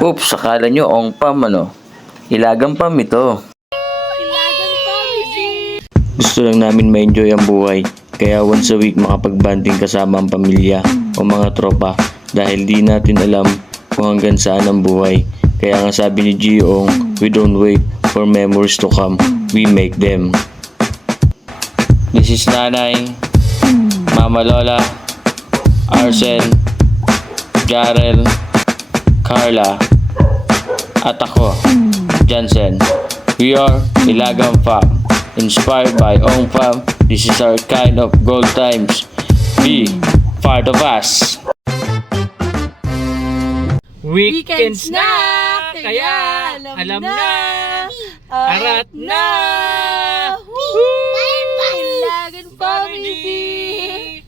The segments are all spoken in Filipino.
Oops, akala nyo ong pam ano? Ilagang pam ito. Ilagang pamiji! Gusto lang namin ma-enjoy ang buhay. Kaya once a week makapag-banding kasama ang pamilya o mga tropa dahil di natin alam kung hanggang saan ang buhay. Kaya nga sabi ni Gioong, we don't wait for memories to come, we make them. This is Nanay, Mama Lola, Arsen, Jarel, Carla, at ako, Jansen. We are Ilagang Fam, inspired by Ong Fam. This is our kind of gold times. Be part of us. Weekend snack! Kaya alam na! Arat na! Ilagang family!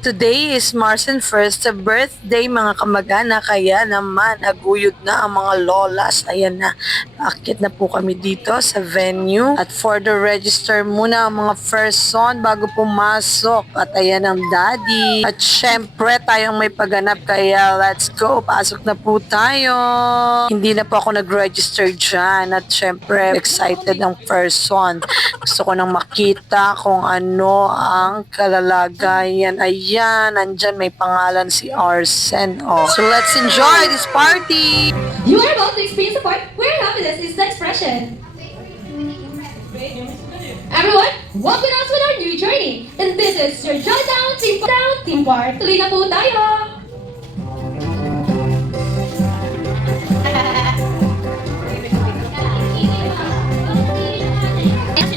Today is Marcin first sa birthday mga kamag-anak, kaya naman naguyod na ang mga lolas. Ayan na, akit na po kami dito sa venue at for the register muna ang mga first son bago pumasok. At ayan ang daddy at syempre tayong may pagganap, kaya let's go, pasok na po tayo. Hindi na po ako nag-register dyan at syempre excited ang first son. Gusto ko nang makita kung ano ang kalalagayan. Ayan, nandyan may pangalan si Arsen. Oh. So let's enjoy this party! You are about to experience a part where happiness is the expression. Everyone, walk with us with our new journey. And this is your Joy Down Team Park. Tuloy na po tayo!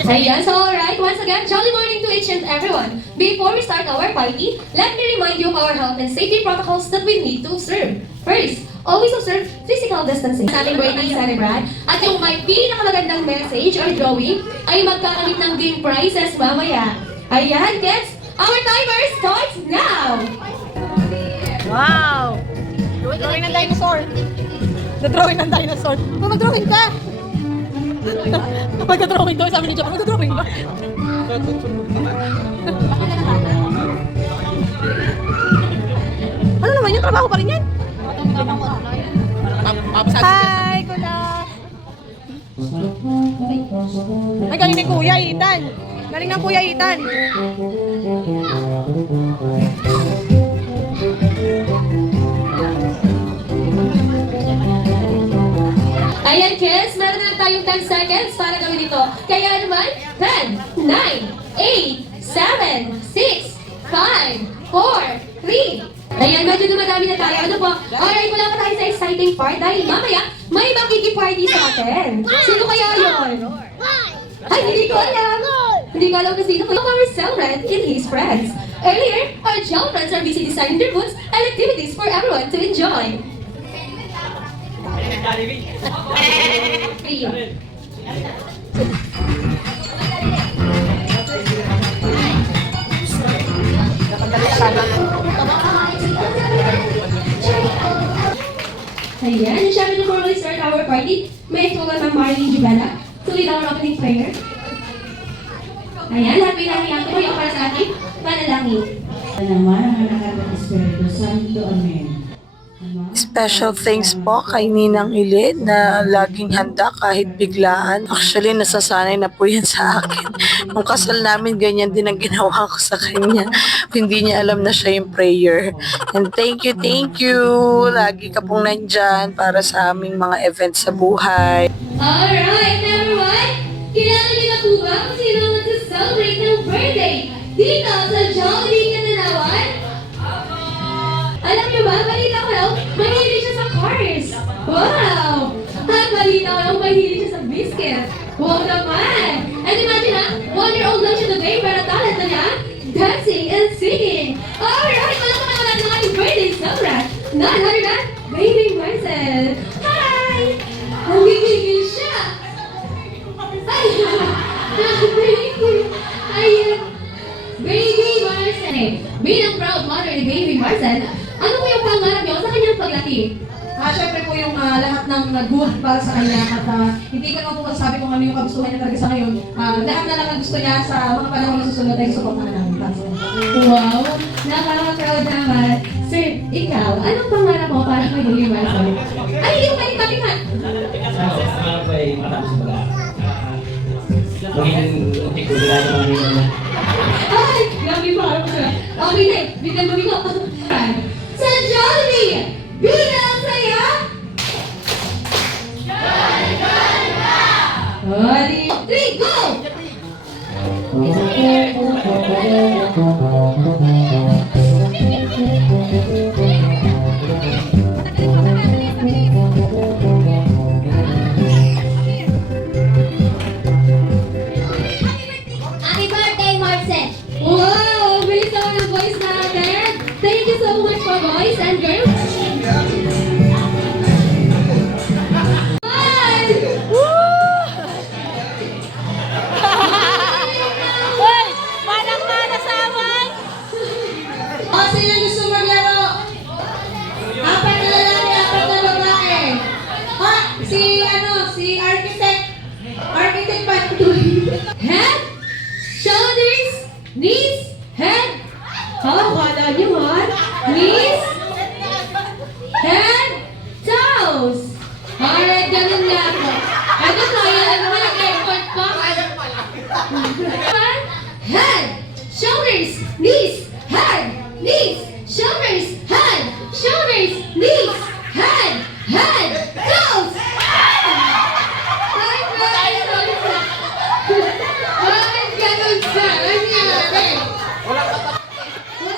Ayan, so alright, once again, jolly morning to each and everyone. Before we start our party, let me remind you of our health and safety protocols that we need to observe. First, always observe physical distancing sa ating birthday celebration. At yung may pinakamagandang message or drawing ay magkakalit ng game prizes mamaya. Ayan, kids, our timer starts now! Wow! Drawing ng dinosaur! The drawing ng dinosaur! Mag-drawing ka! Mag-drawing daw, sabi ni Jack, mag-drawing ba? Ano naman yung trabaho pa rin yan? Hi, Kuya! Ay, galing ni Kuya Ethan! Galing ng Kuya Ethan! Ayan, kids, meron na tayong 10 seconds para gawin ito. Kaya naman, 10, 9, 8, 7, 6, 5, 4, 3. Ayan, medyo dumadami na tayo. Ano po? Alright, wala pa tayo sa exciting part dahil mamaya may makiki-party sa atin. Sino kaya yun? Ay, hindi ko alam. Hindi ko alam kasi sino. Our celebrant in his friends. Earlier, our gel friends are busy designing their foods and activities for everyone to enjoy. Ayan, syempre before we start our party, may tugan ng Marilyn Jubela to lead our opening prayer. Ayan, lahat may nangyayang tumayo para sa ating panalangin. Naman ang anak at Espiritu Santo. Amen. Special thanks po kay Ninang Ilid na laging handa kahit biglaan. Actually, nasasanay na po yan sa akin. Nung kasal namin, ganyan din ang ginawa ko sa kanya. Hindi niya alam na siya yung prayer. And thank you, thank you. Lagi ka pong nandyan para sa aming mga events sa buhay. Alright, everyone! Kilala niyo na po ba kung sino ang mag-celebrate ng birthday dito sa Jollibee Katanawan? Alam niyo ba, balita ko lang, mahilig siya sa cars. Wow! At balita ko lang, mahilig siya sa biscuit. Wow naman! And imagine ha, 1-year-old lang siya today, pero talent na niya, dancing and singing. Alright, malakaman naman natin ang ating birthday celebrant. None other than Baby Marcel. Hi! Ang gigigil siya. Ay! Ayan! Baby Marcel. Bilang proud mother ni Baby Marcel, ano po yung pangarap niyo sa kanyang paglaki? Syempre po yung lahat ng good para sa kanya at hindi ko naman po masasabi kung ano yung kagustuhan niya talaga sa ngayon. Lahat na lang ang gusto niya sa mga panahon na susunod ay suportahan namin. Para sa kanya. Wow! Nakaka-proud naman. Sir, ikaw, anong pangarap mo para kay Universal? Ay, hindi ko kayo kapihan! Pangarap ko ay matapos sa pag-aaral. Magiging untik ko, wala yung mga nila. Ay! Grabe yung pangarap ko sila. Okay na, bigyan mo bigo. Sa Jollibee! Bilang saya! Ready? 3, go! Happy birthday, Marcel! Wow! Bilis naman ang boys natin! Thank you so much for boys and girls! Hoy! Manang-mana sa away! O, sino gusto maglaro? 4 na lalaki, 4 na babae. O, si architect. Architect Patuloy. Head, shoulders, knees, head. Kala niyo man. Knees, head, toes. Alright, ganun nga po. Ito tayo, ano ba nag-effort pa? Head, shoulders, knees, head, knees, shoulders, head, shoulders, knees, head, toes. Bakit ganun sa nangyari?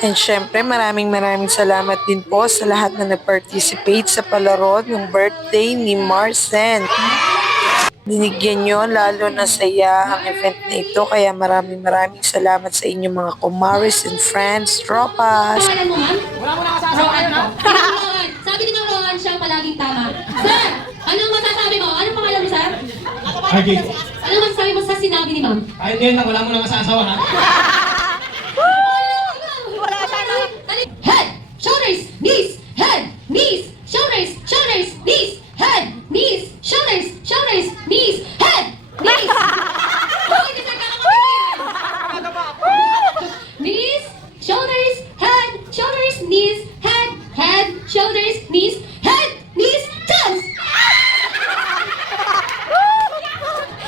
And syempre, maraming salamat din po sa lahat na nag-participate sa palaro ng birthday ni Marcen. Binigyan nyo lalo na saya ang event na ito, kaya maraming salamat sa inyong mga kumaris and friends, tropas. Pangalan mo, ma'am? Wala mo nakasasabi, ma'am. Sabi ni Ma'am Rowan, siyang palaging tama. Sir, anong masasabi mo? Anong pangalan mo, sir? RJ, Anong masasabi mo sa sinabi ni Ma'am? ayun din na wala mo nang masasawa ha. Head, shoulders, knees, head, knees, shoulders, knees, head, knees, shoulders, knees, head, knees. Bakit hindi nagkakapagyan? Knees, shoulders, head, knees, head, shoulders, knees, head, knees, toes.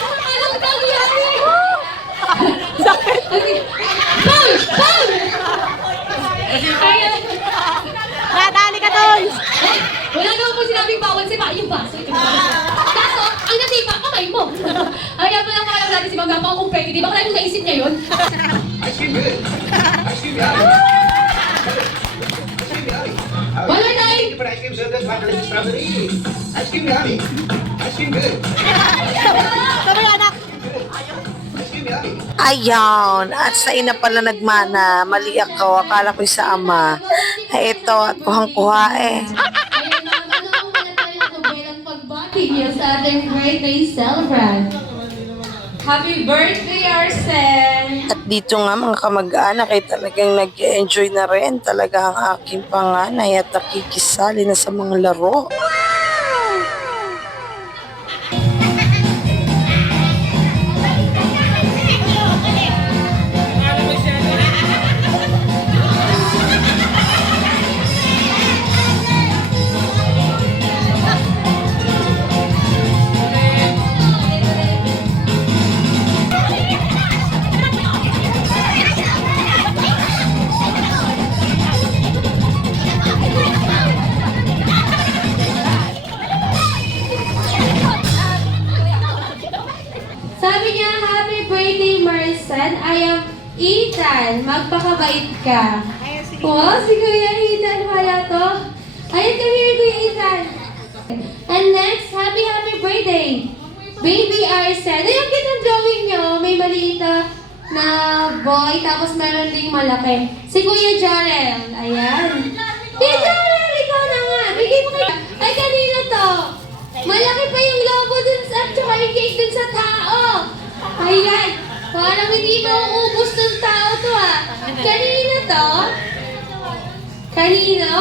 Anong nangyari? Sakit. Foul! Foul! Kaya, Nadali ka doon! wala naman po sinabing bawal si Ma, yung baso. Kaso, ang nasipa, kamay mo. Ayaw mo lang alam natin si Ma'am Gapa kung pwede. Di ba kaya kung naisip niya yun? One more time. Sabi anak! Ayan, at sa ina pala nagmana, mali ako, akala ko sa ama. Ay ito, at kuhang-kuha eh. Ayun na, ano ang ng pagbati niyo sa ating birthday celebrant? Happy birthday, Arsen! At dito nga mga kamag-anak ay talagang nag-enjoy na rin talaga ang aking panganay at nakikisali na sa mga laro. Sabi niya, happy birthday, Marcel. I am Ethan. Magpakabait ka. Wow, si Kuya Ethan pala to. Ayun, come here, Kuya Ethan. And next, happy birthday. Baby Arsen. Ayun, kitang drawing niyo. May maliit na boy, tapos meron ding malaki. Si Kuya Jarel. Ayan. Kuya Jarel, ikaw na nga. Bigay mo kayo. Ay, kanina to. Malaki pa yung logo dun sa, tsaka yung cake dun sa tao. Ayan. Parang hindi mauubos ng tao to ah. Kanina to? Kanino?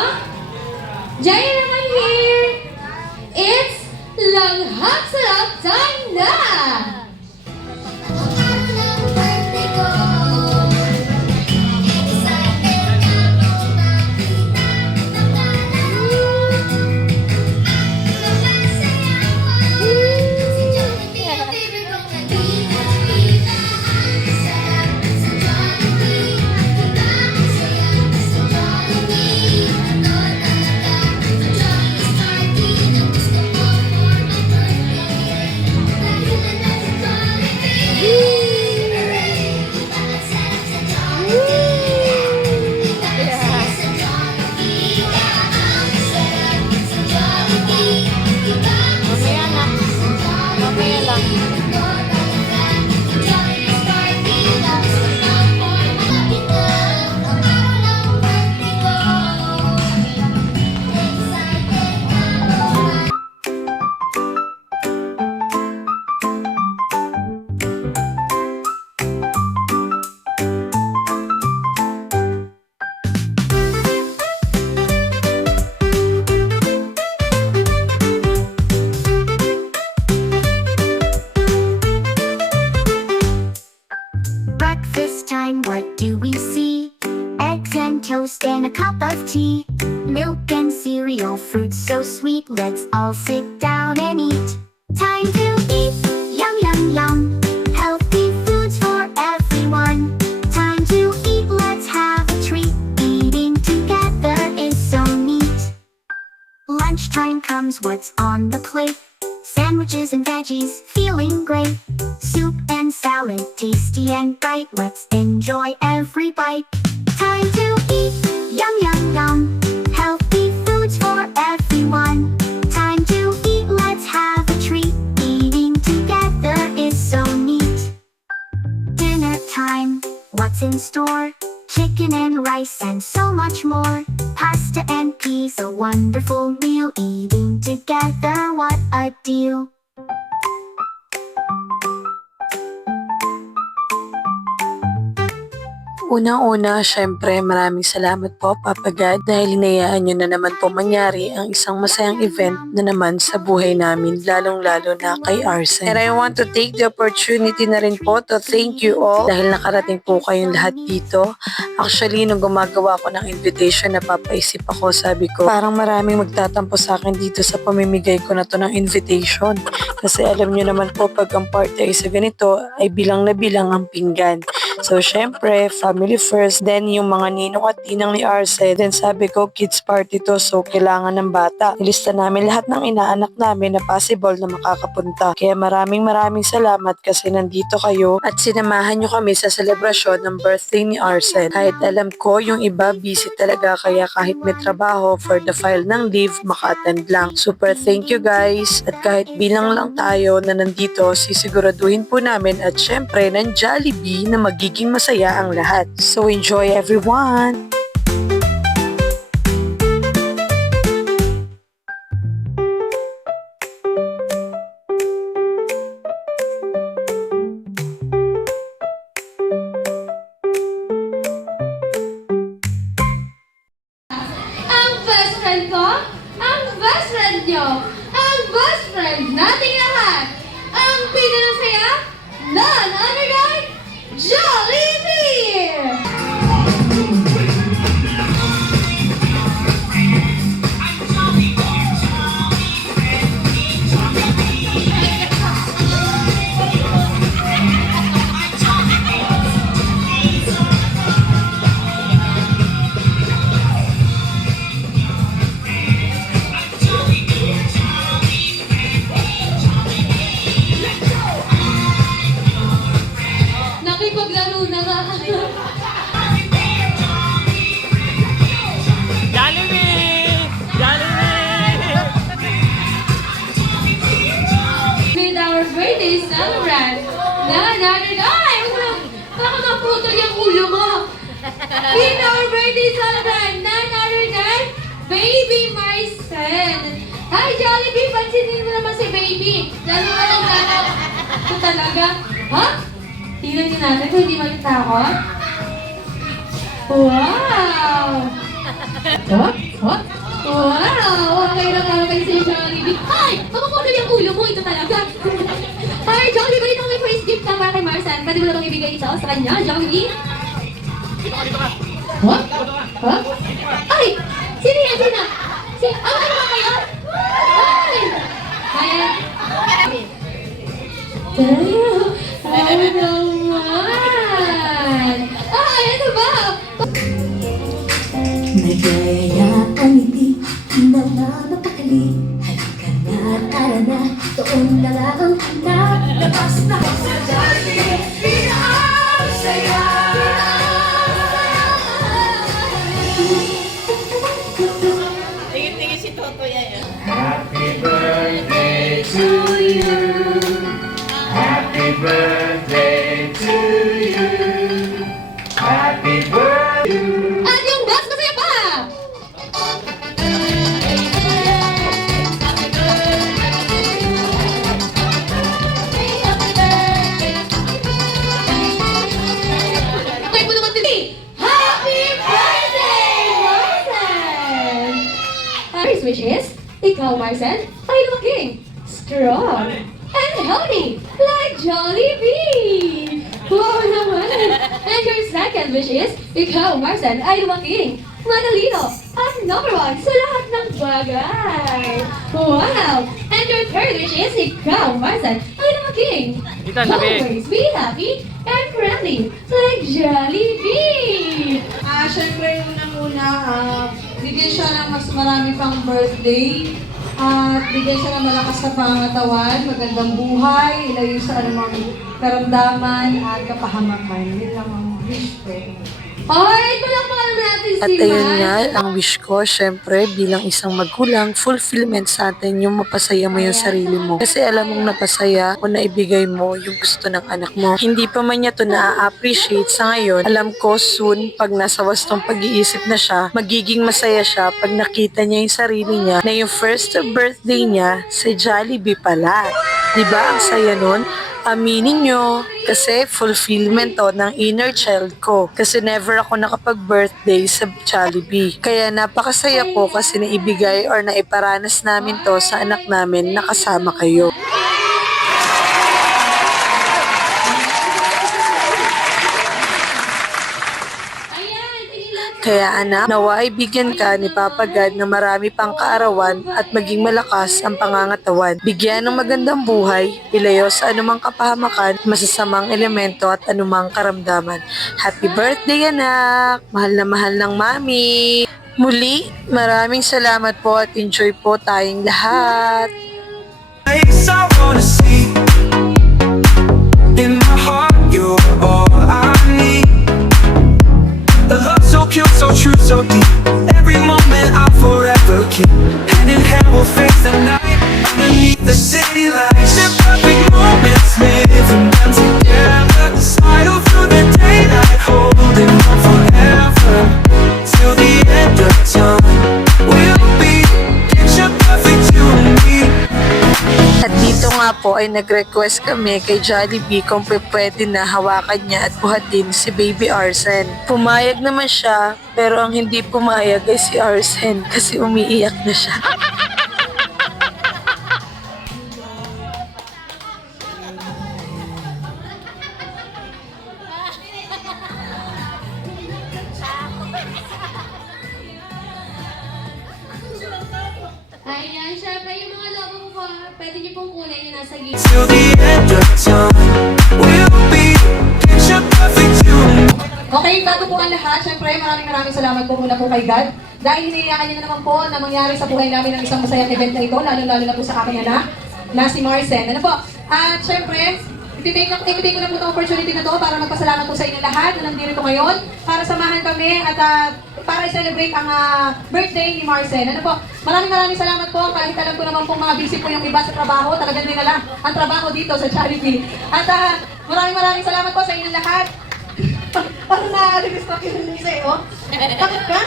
Jaya naman here. Langhap sarap time na! Breakfast time, what do we see? Eggs and toast and a cup of tea. Milk and cereal, fruits so sweet. Let's all sit down and eat. Time to eat, yum yum yum. Healthy foods for everyone. Time to eat, let's have a treat. Eating together is so neat. Lunchtime comes, what's on the plate? Sandwiches and veggies, feeling great. Soup and salad, tasty and bright. Let's enjoy every bite. Time to eat, yum yum yum. Healthy foods for everyone. Time to eat, let's have a treat. Eating together is so neat. Dinner time, what's in store? Chicken and rice and so much more. Pasta and peas, a wonderful meal. Eating together, what a deal. Unang-una, syempre maraming salamat po Papa God dahil hinayaan nyo na naman po mangyari ang isang masayang event na naman sa buhay namin, lalong-lalo na kay Arsen. And I want to take the opportunity na rin po to thank you all dahil nakarating po kayong lahat dito. Actually, nung gumagawa ko ng invitation, napapaisip ako, sabi ko, parang maraming magtatampo sa akin dito sa pamimigay ko na to ng invitation. Kasi alam nyo naman po, pag ang party ay sa ganito, ay bilang na bilang ang pinggan. So, syempre, family first, then yung mga ninong at tinang ni Arce, then sabi ko, kids party to, so kailangan ng bata. Nilista namin lahat ng inaanak namin na possible na makakapunta. Kaya maraming salamat kasi nandito kayo at sinamahan nyo kami sa selebrasyon ng birthday ni Arce. Kahit alam ko, yung iba busy talaga, kaya kahit may trabaho for the file ng leave, maka-attend lang. Super thank you guys! At kahit bilang lang tayo na nandito, sisiguraduhin po namin at syempre ng Jollibee na magiging masaya ang lahat. So enjoy everyone! Ang best friend ko, ang best friend nyo, ang best friend nating lahat, ang pinakasaya, none other than Jollibee! Nakipaglaro na nga. With our birthday celebrant, nanay! Baka maputol yung ulo mo. With our birthday celebrant, none other than Baby Marcel. Hi Jollibee, pansinin mo naman si Baby. Lalo ka lang gana. Ito talaga. Ha? Tingnan niyo natin kung hindi magtakot. Wow! Wow! Okay na para kayo sa Jollibee. Ay! Makukulo yung ulo mo. Ito talaga. Ay, Jollibee, balita ko may first gift ka para kay Marsan. Pwede mo na itong ibigay ito sa kanya, Jollibee? Huh? Huh? Ay! Sino yan? Sino? Ano ba kayo? Ay! Ayan. Ay naman! Ay, ano ba? Nagayaan ngiti, nananapakali. Halika na, tara na, doon na lang ang hanap. Labas na ako sa Jollibee, ang saya. Happy birthday to you. Happy birthday to you. Happy birthday. At yung boss, masaya pa! Okay po naman din. Happy birthday, Marsan! First wish is, ikaw, Marsan, ay lumaging strong and healthy like Jollibee! Wow naman! And your second wish is, ikaw, Marsan, ay lumaging matalino at number one sa lahat ng bagay! Wow! And your third wish is, ikaw, Marsan, ay lumaging always be happy and friendly like Jollibee! Syempre, unang-una, bigyan siya ng mas marami pang birthday. At bigyan siya ng malakas na pangangatawan, magandang buhay, ilayo sa anumang karamdaman at kapahamakan. Yun lang ang wish ko. Ay, palakpakan natin si At ayun Mar. nga, ang wish ko, syempre, bilang isang magulang, fulfillment sa atin yung mapasaya mo yung sarili mo. Kasi alam mong napasaya o naibigay mo yung gusto ng anak mo. Hindi pa man niya to na-appreciate sa ngayon. Alam ko, soon, pag nasa wastong pag-iisip na siya, magiging masaya siya pag nakita niya yung sarili niya na yung first birthday niya sa Jollibee pala. Diba? Ang saya nun. Aminin nyo, kasi fulfillment to ng inner child ko. Kasi never ako nakapag-birthday sa Jollibee. Kaya napakasaya ko kasi naibigay or naiparanas namin to sa anak namin na kasama kayo. Ayan, tingin lang. Kaya anak, nawa ay bigyan ka ni Papa God na marami pang kaarawan at maging malakas ang pangangatawan. Bigyan ng magandang buhay, ilayo sa anumang kapahamakan, masasamang elemento at anumang karamdaman. Happy birthday anak! Mahal na mahal ng mami! Muli, maraming salamat po at enjoy po tayong lahat! place I wanna see. In my heart, you're all I need. A love so pure, so true, so deep. Every moment I'll forever keep. Hand in hand, we'll face the night underneath the city lights. The perfect moments, living them together. Slide through the daylight, holding on forever. Till the end of time, we'll be picture perfect, you and me. At dito nga po ay nag-request kami kay Jollibee kung pwede na hawakan niya at buhatin si Baby Arsen. Pumayag naman siya, pero ang hindi pumayag ay si Arsen kasi umiiyak na siya. Ayan, syempre yung mga logo ko, pwede niyo pong kunin yung nasa gilid. Till the end of time, we'll be picture perfect, you and me. Okay, bago po ang lahat, syempre maraming salamat po muna po kay God. Dahil hinihiyaan niya na naman po na mangyari sa buhay namin ang isang masayang event na ito, lalo-lalo na po sa aking anak, na si Marcen. Ano po? At syempre, ititake ko na po itong opportunity na to para magpasalamat po sa inyo lahat na nandito ngayon para samahan kami at para i-celebrate ang birthday ni Marcen. Ano po? Maraming salamat po kahit alam ko naman po mga busy po yung iba sa trabaho. Talagang dinala ang trabaho dito sa Jollibee. At maraming salamat po sa inyo lahat. Parang na-distract yung isa eh, oh. Bakit ka?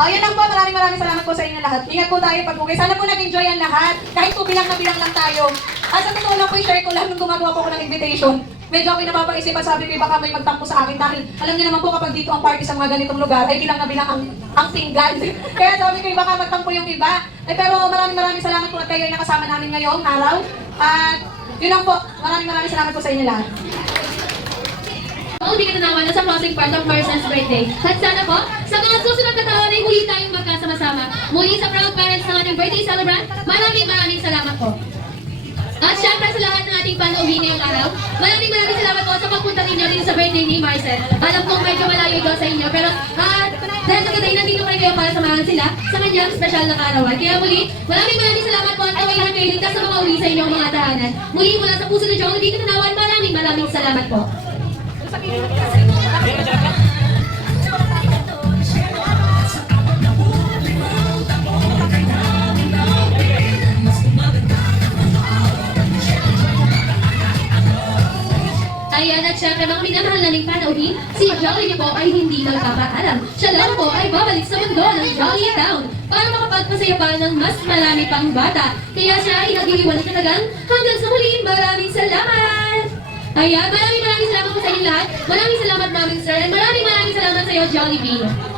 Oh, yan lang po. Maraming salamat po sa inyo lahat. Ingat po tayo pag-uwi. Sana po nag-enjoy ang lahat. Kahit po bilang na bilang lang tayo. At sa totoo lang po, i-share ko lang nung gumagawa po ako ng invitation. medyo ako'y napapaisip at sabi ko baka may magtampo sa akin dahil alam niyo naman po kapag dito ang party sa mga ganitong lugar ay bilang na bilang ang tinggal. Kaya sabi ko baka magtampo yung iba. Pero maraming salamat po at kayo ay nakasama namin ngayong araw. At yun lang po, maraming salamat po sa inyo lahat. All ka naman sa closing part of Marcen's birthday. At sana po, sa mga susunod na taon ay muli tayong magkasama-sama. Muli sa proud parents ng ating birthday celebrant, maraming salamat po. At syempre sa lahat ng ating panauhin ngayong araw, maraming salamat po sa pagpunta ninyo dito sa birthday ni Marcen. Alam kong medyo malayo ito sa inyo, pero dahil sa gaday nandito kayo para samahan sila sa kanyang special na kaarawan. Kaya muli, maraming salamat po at away na kayo ligtas sa mga uli sa inyong mga tahanan. Muli mula sa puso ng Jollibee Katanawan, maraming salamat po. Ayan, at syempre mga minamahal naming panauhin, si Jolly po ay hindi magpapaalam. Siya lang po ay babalik sa mundo ng Jolly Town para makapagpasaya pa ng mas marami pang bata. Kaya siya ay nag-iiwanan talagang hanggang sa muli. Maraming salamat! Ayan, maraming salamat po sa inyo lahat. Maraming salamat, Ma'am Sir, and maraming salamat sa iyo, Jollibee.